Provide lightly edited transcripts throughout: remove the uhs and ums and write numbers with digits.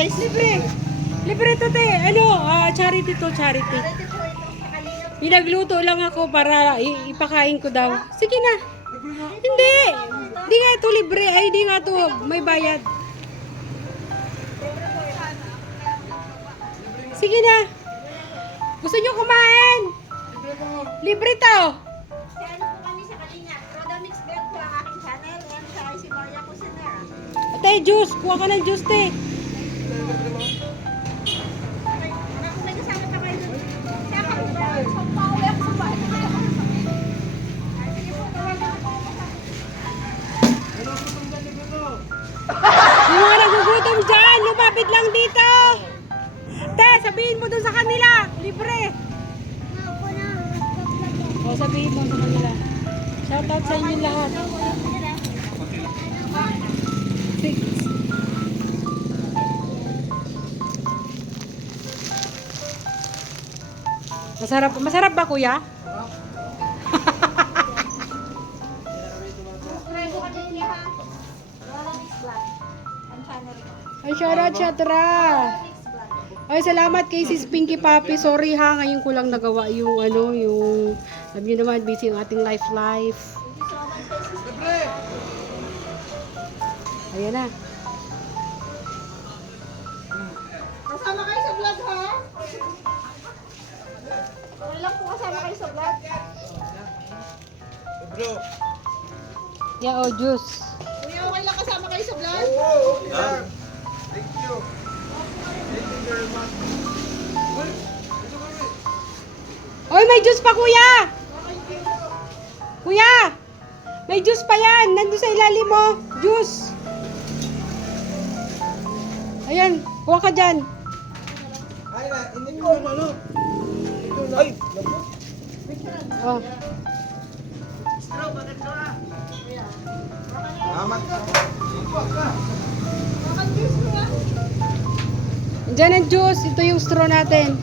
guys. Libre. Libre to te. Ano, charity to, charity. Charity po ito sa Kalingap. Pinagluto lang ako para ipakain ko daw. Sige na. Hindi. Hindi nga ito libre. Ay, hindi nga ito. May bayad. Sige na. Gusto nyo kumain? Libre to. Si ano po kami sa Kalingap. Roda Mix Vlog po ang aking channel. And siya ay si Maria Cusinera. Ate, juice. Kuha ka ng juice, te. Kung may kasama pa kayo dun. Siya ka po. Pauwi ako sa bahay. Sige po, tawagan ako. Yung mga nagugutom dyan, lumapit lang dito. Te, sabihin mo dun sa kanila. Libre. O, sabihin mo sa kanila. Shoutout sa inyo lahat. Six. Masarap ba, kuya? Subscribe ko kami niya ha. Roda Mix Vlog. Ang channel ko. Ay, shoutout, Shatra. Mix Vlog. Ay, salamat kay Sis Pinky Papi. Sorry ha, ngayon ko lang nagawa yung yung sabi niyo naman, busy ang ating life. Thank you so much, sis. Ayan na. Kasama kayo sa vlog ha? Okay lang po kasama kayo sa vlog. Yeah, oh, juice. Kuya, okay lang kasama kayo sa vlog? Thank you. Thank you very much. Oy, may juice pa, kuya! Kuya! May juice pa yan! Nandun sa ilalim mo! Juice! Ayan, kuha ka dyan. Ay, hindi ko ano. Ito na. Ay, naku. Oh. Salamat. Dyan ang juice. Ito yung straw natin.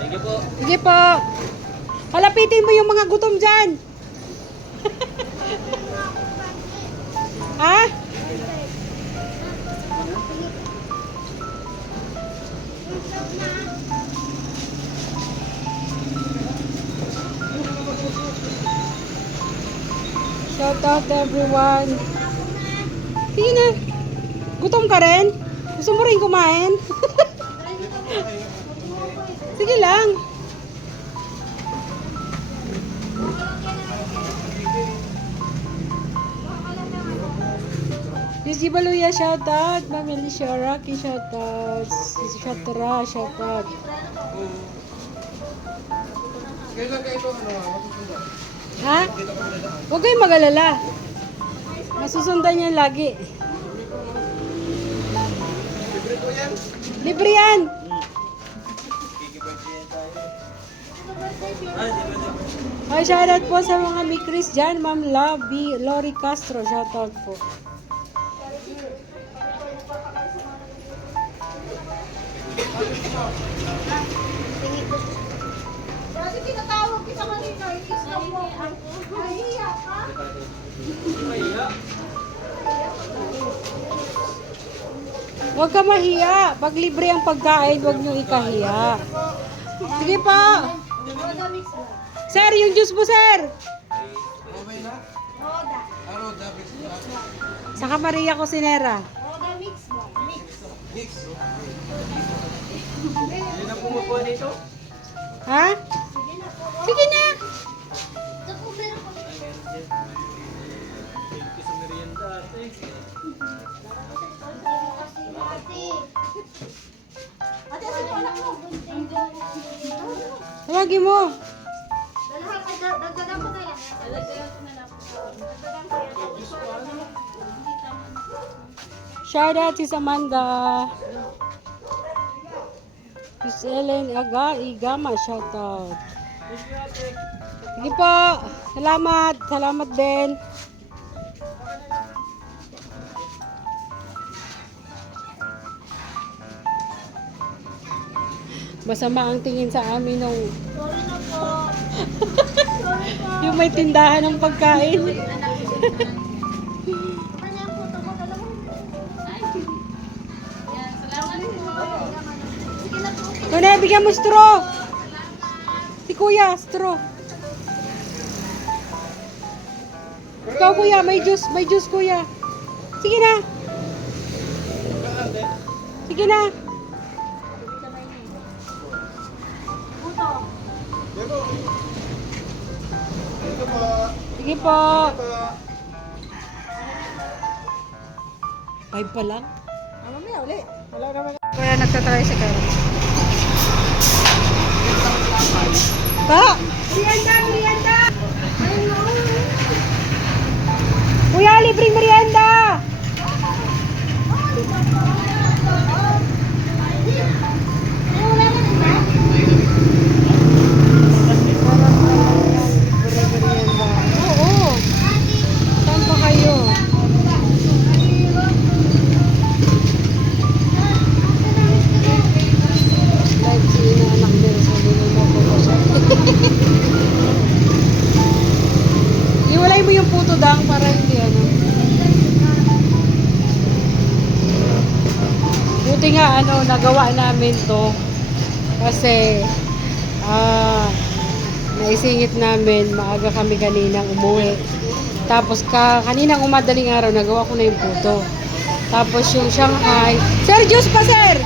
Thank you po. Sige po. Halapitin mo yung mga gutom dyan. Ha? Shout out everyone. Sige na. Gutom ka rin? Gusto mo rin kumain? Sige lang. Gigi Baluya, shout out. Ma'am Alicia Rocky, shout out. Si Shatra, shout out. Kailan kayo ito masusunod? Ha? Huwag kayong mag-alala. Masusundan niya lagi. Libre po yan. Libre yan. Ay, shout out po sa mga mikris dyan. Ma'am Lori Castro, shout out po. Kasi tinatawag kita kanina, i-stop mo ako. Mahiya ka? Huwag ka mahiya. Pag libre ang pagkain, huwag niyo ikahiya. Sige po. Roda Mix Vlog. Sir, yung juice mo, sir. Okay na? Roda. Ano, David? Saka Maria Cusinera. Roda Mix Vlog. Mix. Mix. Hindi na Ha? Sige na po. Sige na. Ito po meron po. Ate, asan yung anak mo? Tawagin mo. Dagdagan ko na yan. Dagdagan ko na lang. Dagdagan ko yan. Shout out si Amanda. Miss Ellen Igama, shout out. Sige po. Salamat. Salamat din. Masama ang tingin sa amin nung Sorry na po. Sorry po. yung may tindahan ng pagkain. Ano yan po? Tumag alam mo. Ay. Yan. Salamat po. bigyan mo straw. Si kuya, straw. Ikaw kuya, may juice kuya. Sige na. Sige na. Puto. Ito po. Sige po. Ito. 5 pa lang. Mamaya uli. Wala naman. Kuya, nagtatry si Karen. Pa! Merienda! Kuya, libreng merienda! Oo. Saan pa kayo? Live si inaanak din sa mo po siya. Iwalay mo yung puto dang para hindi ano. Buti nga ano, nagawa namin to. Kasi naisingit namin, maaga kami kaninang umuwi. Tapos kaninang umadaling araw, nagawa ko na yung puto. Tapos yung Shanghai. Sir, juice pa sir!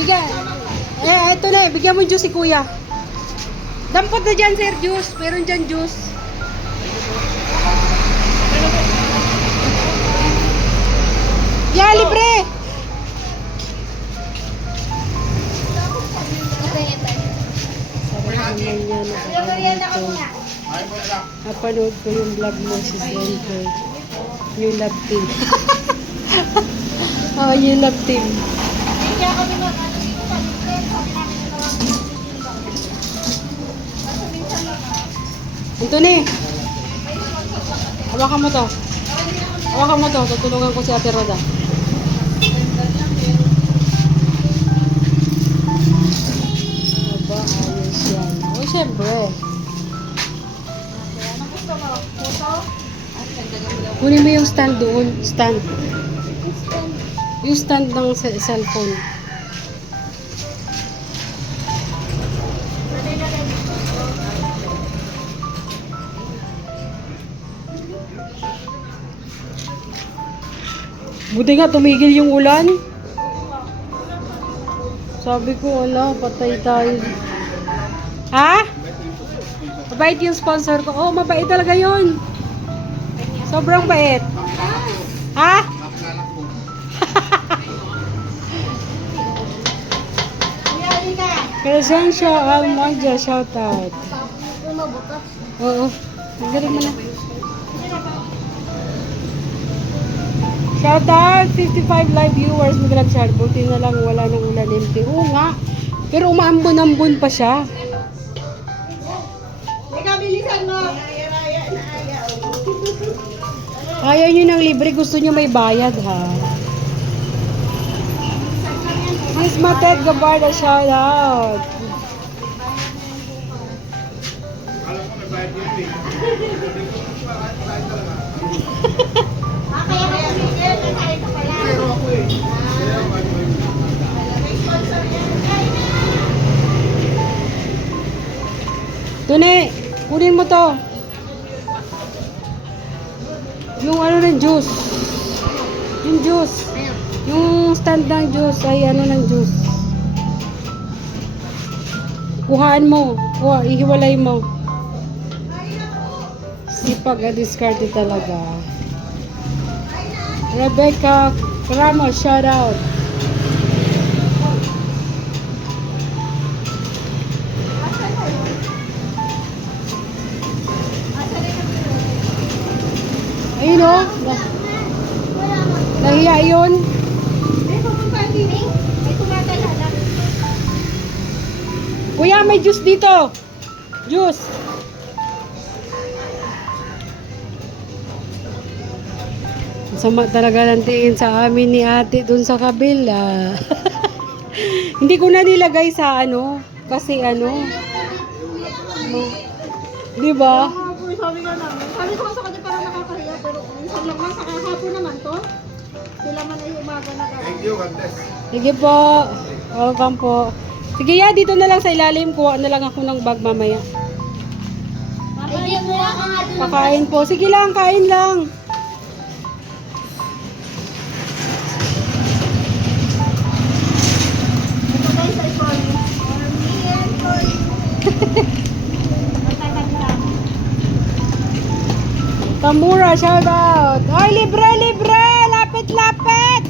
Bigyan. Eto na, bigyan mo juice si kuya. Dampot na dyan sir, juice. Meron dyan juice. Yeah, libre! Sarap naman yan. Merienda ka muna. Napanood ko yung vlog mo si Sente. Yung love team. Oh, yung love team. Kaya kami mag-ano dito sa Linden. Sabi namin na naman Kaso minsan lang Anthony! Hawakan mo to. Hawakan mo to. Tutulungan ko si Ate Roda. Aba, ayos yan. O, syempre. Anong gusto mo? Puto? Kunin mo yung stand doon. Stand. Yung stand ng cellphone. Buti nga tumigil yung ulan. Sabi ko, ala, patay tayo. Ha? Mabait yung sponsor ko. Oh, mabait talaga yun. Sobrang bait. Ha? Kuya, halika. Crescencio Almonja, shout out. Bumabukas. Oo. Ang galing mo na. Shout out! 55 live viewers nag-share. Buti na lang wala nang ulan empty. Oo nga. Pero umaambon-ambon pa siya. Halika, bilisan mo. Raya na ayaw. Ayaw nyo ng libre. Gusto nyo may bayad ha. Miss Matet Gabarda, shout out. Kaya ka tumigil. Nakain ka pala. Pero ako eh. May sponsor yan. Tune, kunin mo to. Yung ano ng juice. Yung juice. Yung stand ng juice ay ano ng juice. Kuhaan mo. Ihiwalay mo. Sipag discarded talaga. Rebecca Ramos, shout out. Ayun o. Nahiya yun. May pupunta ang tining. May tumatala na. Kuya, may juice dito. Juice. Sama talaga ng tingin sa amin ni ate dun sa kabila. Hindi ko na nilagay sa ano. Kasi ano. Di ba? Sabi nga namin. Sabi ko sa kanya parang nakakahiya. Pero minsan lang man. Sa kahapon naman to. Sila man ay umaga na Thank you, God bless. Sige po. Welcome po. Sige ya, dito na lang sa ilalim. Kuha na lang ako ng bag mamaya. Hindi mo ka nga dun. Pakain po. Sige lang, kain lang. Ito guys ay for me. For me and for you. Magkaganda. Tamura, shout out. Ay, libre, libre! Lapit, lapit!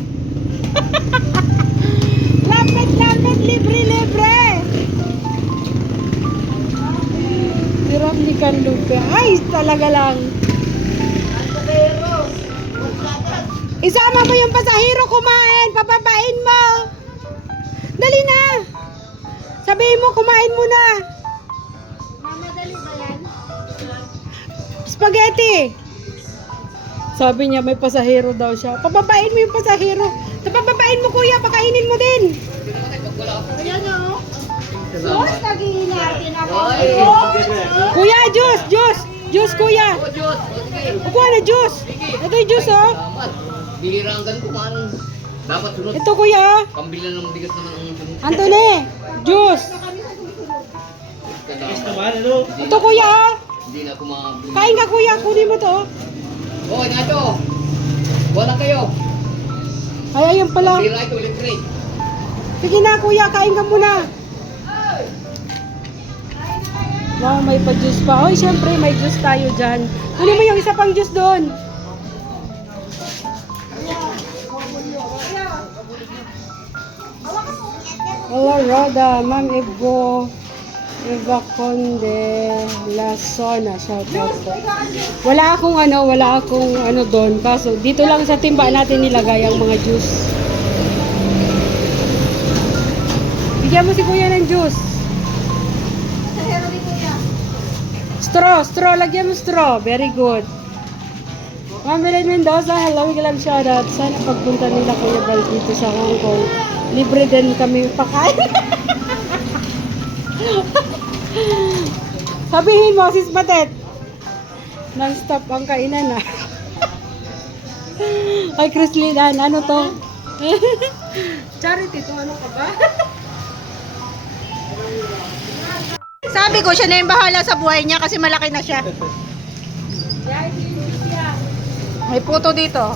Lapit, lapit! Libre, libre! Hirap ni Kanlupe. Ay, talaga lang. Isama mo yung pasahero kumain. Papapain mo. Dali na. Sabihin mo, kumain muna. Mamadali ba yan? Spaghetti. Sabi niya may pasahero daw siya. Papapain mo yung pasahero. Papapain mo kuya, pakainin mo din. Ayan o. Diyos, nag-iinarte na ako. Kuya, juice, juice. Juice kuya. Kuha na juice. Ito yung juice oh. Salamat. Bihira ang ganito, man. Dapat sunod. Ito kuya. Pambilan ng bigas naman ang sunod. Anthony, juice. Naman, ano? Ito kuya oh. Hindi na ako makabili. Kain ka kuya, kunin mo to. Okay, Nacho. Wala kayo. Ay, ayun pala. Bihira ito, libre. Sige na kuya, kain ka muna. Wow, may pa-juice pa. Oy, syempre may juice tayo dyan. Kunin mo yung isa pang juice doon. Hello, Roda. Ma'am Ebo. Eva Conde. La Zona. Shout out po. Wala akong doon. Kaso, dito lang sa timba natin nilagay ang mga juice. Bigyan mo si kuya ng juice. Pasahero ni Kuya. Straw, lagyan mo straw. Very good. Ma'am Belen Mendoza, hello, Miguelam shoutout. Sana pagpunta nila Kuya Bal dito sa Hong Kong, libre din kami pakain. Sabihin mo, sis Patet, non-stop ang kainan na. Ay, Chrislinan, ano to? Charity to, ano ka ba? Sabi ko, siya na yung bahala sa buhay niya kasi malaki na siya. May puto dito.